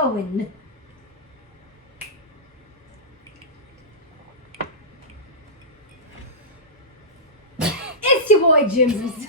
going. It's your boy Jim's.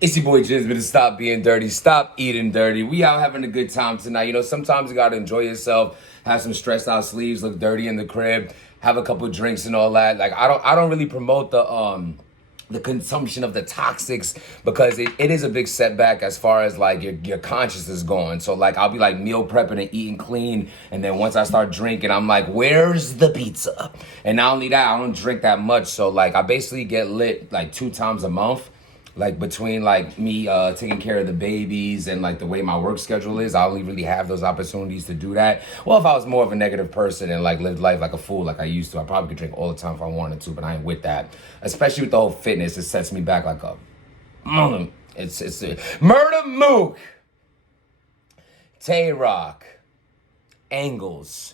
It's your boy Jim's, but stop being dirty. Stop eating dirty. We out having a good time tonight. You know, sometimes you gotta enjoy yourself, have some stressed out sleeves, look dirty in the crib, have a couple drinks and all that. Like I don't really promote the consumption of the toxics because it is a big setback as far as like your conscience is going. So like I'll be like meal prepping and eating clean, and then once I start drinking, I'm like, where's the pizza? And not only that, I don't drink that much. So like I basically get lit like 2 times a month. Like between like me taking care of the babies and like the way my work schedule is, I only really have those opportunities to do that. Well, if I was more of a negative person and like lived life like a fool like I used to, I probably could drink all the time if I wanted to, but I ain't with that. Especially with the whole fitness, it sets me back like a it's Murder Mook, Tay Rock, Angles.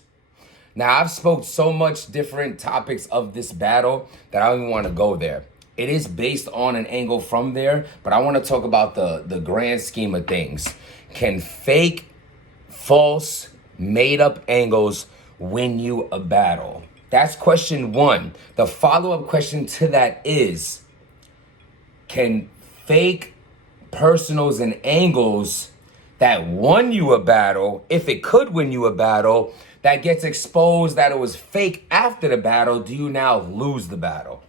Now I've spoke so much different topics of this battle that I don't even want to go there. It is based on an angle from there, but I want to talk about the grand scheme of things. Can fake, false, made-up angles win you a battle? That's question 1. The follow-up question to that is, can fake personals and angles that won you a battle, if it could win you a battle, that gets exposed that it was fake after the battle, do you now lose the battle?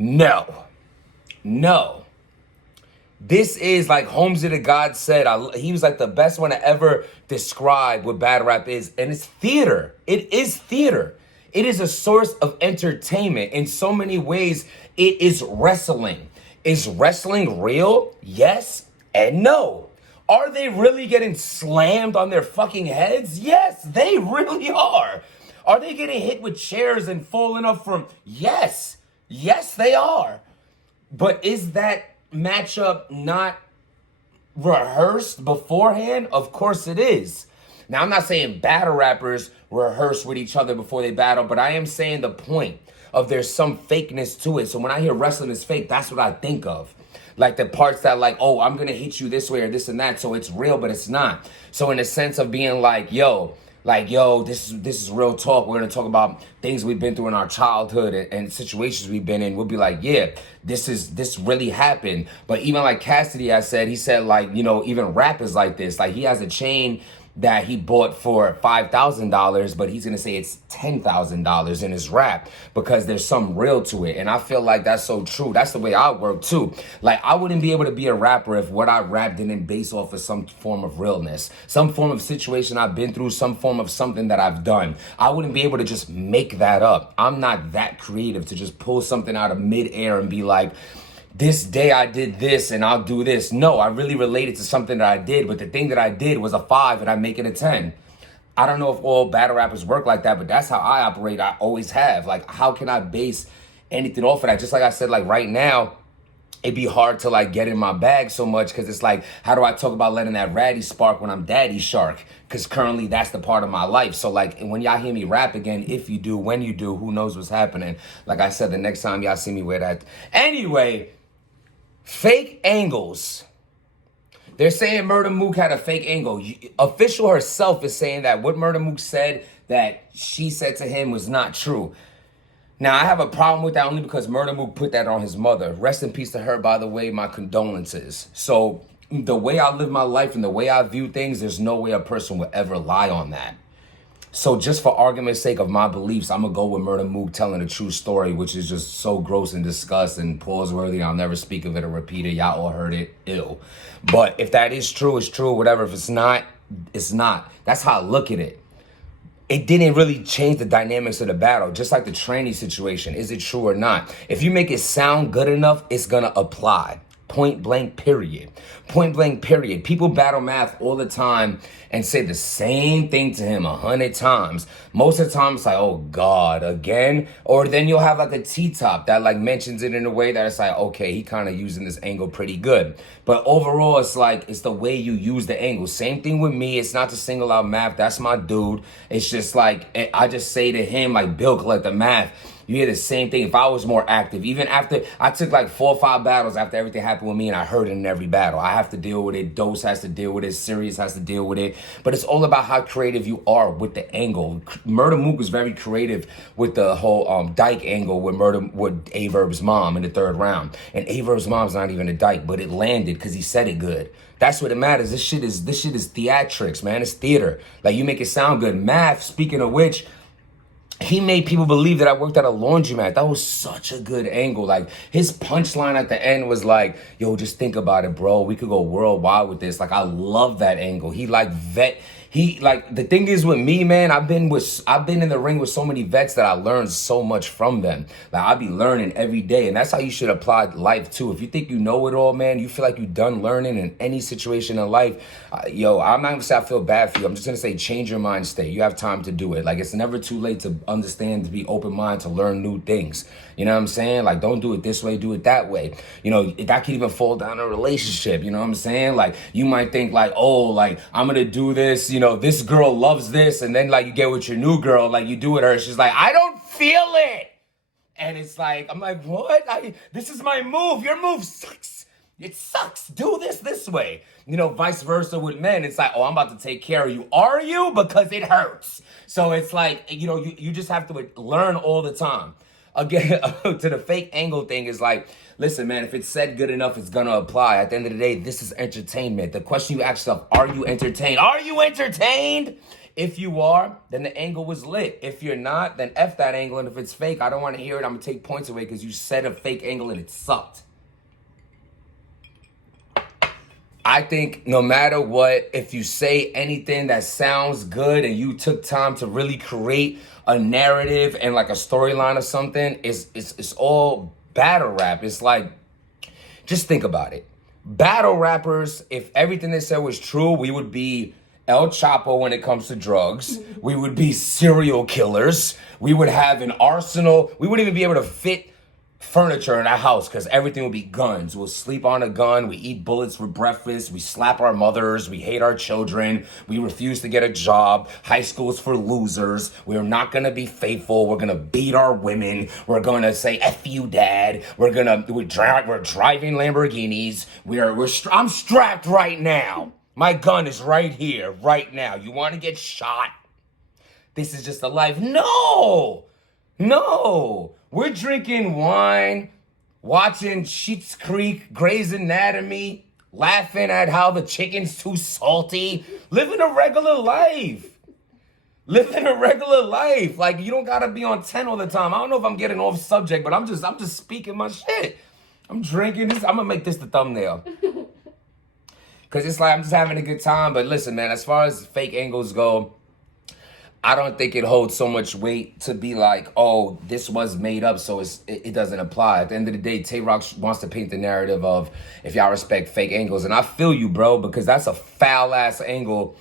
No. This is like Holmesy the God said. He was like the best one to ever describe what battle rap is. And it's theater. It is theater. It is a source of entertainment. In so many ways, it is wrestling. Is wrestling real? Yes and no. Are they really getting slammed on their fucking heads? Yes, they really are. Are they getting hit with chairs and falling up from? Yes. Yes, they are. But is that matchup not rehearsed beforehand? Of course it is. Now, I'm not saying battle rappers rehearse with each other before they battle, but I am saying the point of there's some fakeness to it. So when I hear wrestling is fake, that's what I think of. Like the parts that like, oh, I'm going to hit you this way or this and that. So it's real, but it's not. So in the sense of being like, yo, this is real talk. We're going to talk about things we've been through in our childhood and situations we've been in. We'll be like, yeah, this really happened. But even like Cassidy, he said like, you know, even rap is like this. Like he has a chain that he bought for $5,000, but he's gonna say it's $10,000 in his rap because there's some real to it. And I feel like that's so true. That's the way I work too. Like I wouldn't be able to be a rapper if what I rap didn't base off of some form of realness, some form of situation I've been through, some form of something that I've done. I wouldn't be able to just make that up. I'm not that creative to just pull something out of midair and be like, this day I did this and I'll do this. No, I really related to something that I did, but the thing that I did was a 5 and I make it a 10. I don't know if all battle rappers work like that, but that's how I operate. I always have. Like, how can I base anything off of that? Just like I said, like right now, it'd be hard to like get in my bag so much because it's like, how do I talk about letting that ratty spark when I'm daddy shark? Because currently that's the part of my life. So like when y'all hear me rap again, if you do, when you do, who knows what's happening? Like I said, the next time y'all see me wear that. Anyway, fake angles. They're saying Murder Mook had a fake angle. Official herself is saying that what Murder Mook said that she said to him was not true. Now, I have a problem with that only because Murder Mook put that on his mother. Rest in peace to her, by the way, my condolences. So the way I live my life and the way I view things, there's no way a person would ever lie on that. So just for argument's sake of my beliefs, I'm going to go with Murder Mook telling a true story, which is just so gross and disgusting and pause-worthy. I'll never speak of it or repeat it. Y'all all heard it. Ill. But if that is true, it's true. Whatever. If it's not, it's not. That's how I look at it. It didn't really change the dynamics of the battle. Just like the tranny situation. Is it true or not? If you make it sound good enough, it's going to apply. Point blank, period. Point blank, period. People battle math all the time and say the same thing to him 100 times. Most of the time, it's like, oh, God, again? Or then you'll have like a T-top that like mentions it in a way that it's like, okay, he kind of using this angle pretty good. But overall, it's like, it's the way you use the angle. Same thing with me. It's not to single out Math. That's my dude. It's just like, I just say to him, like, Bill, collect the math. you hear the same thing. If I was more active, even after I took like 4 or 5 battles after everything happened with me, and I heard it in every battle. I have to deal with it. Dose has to deal with it. Sirius has to deal with it. But it's all about how creative you are with the angle. Murder Mook was very creative with the whole Dyke angle with Averb's mom in the 3rd round. And Averb's mom's not even a Dyke, but it landed because he said it good. That's what it matters. This shit is theatrics, man. It's theater. Like, you make it sound good. Math, speaking of which, he made people believe that I worked at a laundromat. That was such a good angle. Like, his punchline at the end was like, yo, just think about it, bro. We could go worldwide with this. Like, I love that angle. The thing is with me, man, I've been in the ring with so many vets that I learned so much from them. Like, I be learning every day, and that's how you should apply life too. If you think you know it all, man, you feel like you're done learning in any situation in life. I'm not gonna say I feel bad for you. I'm just gonna say change your mind state. You have time to do it. Like, it's never too late to understand, to be open-minded, to learn new things. You know what I'm saying? Like, don't do it this way, do it that way. You know, that could even fall down a relationship. You know what I'm saying? Like, you might think like, oh, like, I'm gonna do this, you know, this girl loves this, and then like you get with your new girl, like you do with her, she's like, I don't feel it. And it's like, I'm like, what? This is my move. Your move sucks. It sucks. Do this way. You know, vice versa with men. It's like, oh, I'm about to take care of you. Are you? Because it hurts. So it's like, you know, you just have to learn all the time. Again, to the fake angle thing is like, listen, man, if it's said good enough, it's gonna apply. At the end of the day, this is entertainment. The question you ask yourself, are you entertained? Are you entertained? If you are, then the angle was lit. If you're not, then F that angle. And if it's fake, I don't want to hear it. I'm gonna take points away because you said a fake angle and it sucked. I think no matter what, if you say anything that sounds good and you took time to really create a narrative and like a storyline or something, it's all battle rap. It's like, just think about it. Battle rappers, if everything they said was true, we would be El Chapo when it comes to drugs. We would be serial killers. We would have an arsenal. We wouldn't even be able to fit furniture in our house because everything would be guns. We'll sleep on a gun. We eat bullets for breakfast. We slap our mothers. We hate our children. We refuse to get a job. High school is for losers. We're not going to be faithful. We're going to beat our women. We're going to say, F you, dad. We're driving Lamborghinis. I'm strapped right now. My gun is right here, right now. You want to get shot? This is just a life. No. We're drinking wine, watching Schitt's Creek, Grey's Anatomy, laughing at how the chicken's too salty. Living a regular life. Like, you don't gotta be on 10 all the time. I don't know if I'm getting off subject, but I'm just speaking my shit. I'm drinking this. I'm gonna make this the thumbnail. Cause it's like I'm just having a good time. But listen, man, as far as fake angles go, I don't think it holds so much weight to be like, oh, this was made up, so it doesn't apply. At the end of the day, Tay Roc wants to paint the narrative of if y'all respect fake angles. And I feel you, bro, because that's a foul-ass angle.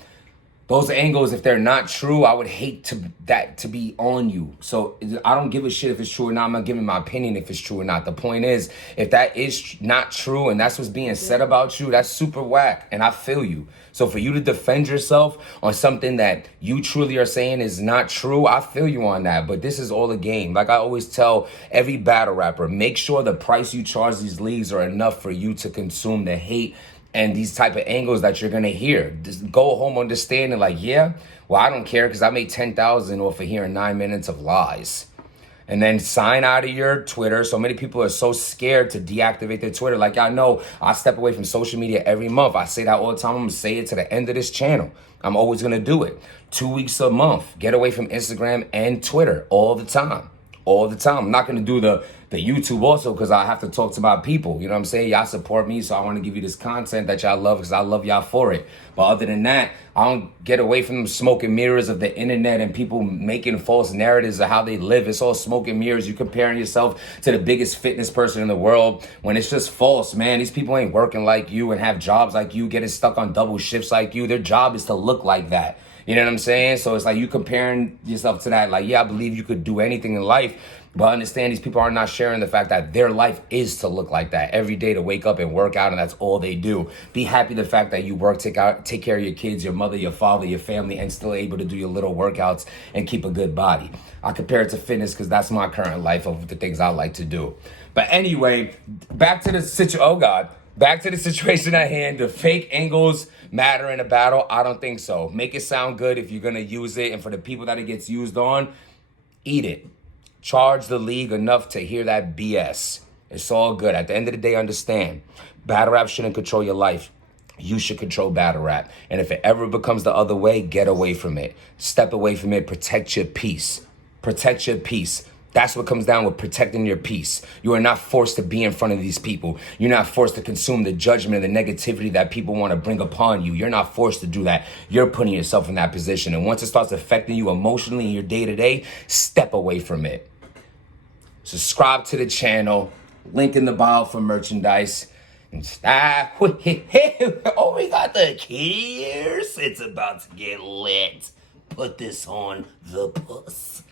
Those angles, if they're not true, I would hate to be on you. So I don't give a shit if it's true or not. I'm not giving my opinion if it's true or not. The point is, if that is not true and that's what's being said about you, that's super whack. And I feel you. So for you to defend yourself on something that you truly are saying is not true, I feel you on that. But this is all a game. Like I always tell every battle rapper, make sure the price you charge these leagues are enough for you to consume the hate and these type of angles that you're gonna hear. Just go home understanding like, yeah, well, I don't care because I made 10,000 off of hearing 9 minutes of lies. And then sign out of your Twitter. So many people are so scared to deactivate their Twitter. Like y'all know, I step away from social media every month. I say that all the time. I'm gonna say it to the end of this channel. I'm always gonna do it. 2 weeks a month. Get away from Instagram and Twitter all the time. All the time. I'm not gonna do the YouTube also because I have to talk to my people. You know what I'm saying? Y'all support me, so I want to give you this content that y'all love because I love y'all for it. But other than that, I don't get away from the smoke and mirrors of the internet and people making false narratives of how they live. It's all smoke and mirrors. You comparing yourself to the biggest fitness person in the world when it's just false, man. These people ain't working like you and have jobs like you, getting stuck on double shifts like you. Their job is to look like that. You know what I'm saying? So it's like you comparing yourself to that. Like, yeah, I believe you could do anything in life. But understand these people are not sharing the fact that their life is to look like that every day, to wake up and work out, and that's all they do. Be happy the fact that you work, take care of your kids, your mother, your father, your family, and still able to do your little workouts and keep a good body. I compare it to fitness because that's my current life of the things I like to do. But anyway, back to the situation at hand. Do fake angles matter in a battle? I don't think so. Make it sound good if you're gonna use it, and for the people that it gets used on, eat it. Charge the league enough to hear that BS. It's all good. At the end of the day, understand, battle rap shouldn't control your life. You should control battle rap. And if it ever becomes the other way, get away from it. Step away from it. Protect your peace. Protect your peace. That's what comes down with protecting your peace. You are not forced to be in front of these people. You're not forced to consume the judgment and the negativity that people want to bring upon you. You're not forced to do that. You're putting yourself in that position. And once it starts affecting you emotionally in your day-to-day, step away from it. Subscribe to the channel. Link in the bio for merchandise. And stop. Oh, we got the keys. It's about to get lit. Put this on the puss.